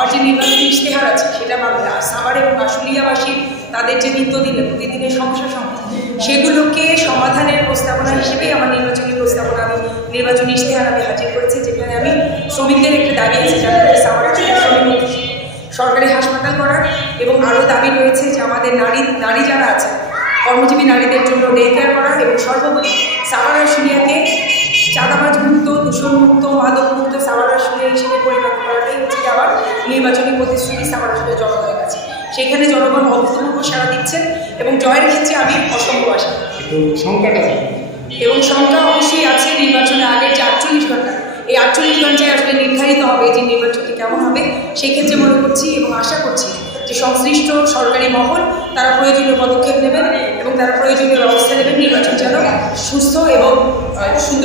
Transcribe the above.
আমার যে নির্বাচনী ইশতেহার আছে সেটা সাভার এবং আশুলিয়াবাসী তাদের যে নিত্যদিনের প্রতিদিনের সমস্যা সেগুলোকে সমাধানের প্রস্তাবনা হিসেবেই আমার নির্বাচনী প্রস্তাবনা নির্বাচনী ইশতেহার আমি হাজির করেছি, যেখানে আমি শ্রমিকদের একটা দাবি আছে যাদের সাভার সরকারি হাসপাতাল করার, এবং আরও দাবি রয়েছে যে আমাদের নারী যারা আছে কর্মজীবী নারীদের জন্য ডে কেয়ার করা, এবং সর্বোপরি সাভার আশুলিয়াকে চাঁদাবাজ মুক্ত, দূষণমুক্ত, মাদকমুক্ত সাভার আশুলিয়া হিসেবে পরিণত করাটাই হচ্ছে আবার নির্বাচনী প্রতিশ্রুতি সাভার আশুলিয়া জনগণের কাছে। সেখানে জনগণ অভূতপূর্ব সাড়া দিচ্ছেন এবং জয়ের ক্ষেত্রে আমি অসম্ভব আশা। এবং সংখ্যা অবশ্যই আছে নির্বাচনের আগের যে 48 ঘন্টা, এই 48 ঘন্টায় আসলে নির্ধারিত হবে যে নির্বাচনটি কেমন হবে। সেই ক্ষেত্রে মনে করছি এবং আশা করছি যে সংশ্লিষ্ট সরকারি মহল তারা প্রয়োজনীয় পদক্ষেপ নেবেন এবং তারা প্রয়োজনীয় ব্যবস্থা নেবেন নির্বাচন যেন সুস্থ এবং সুন্দর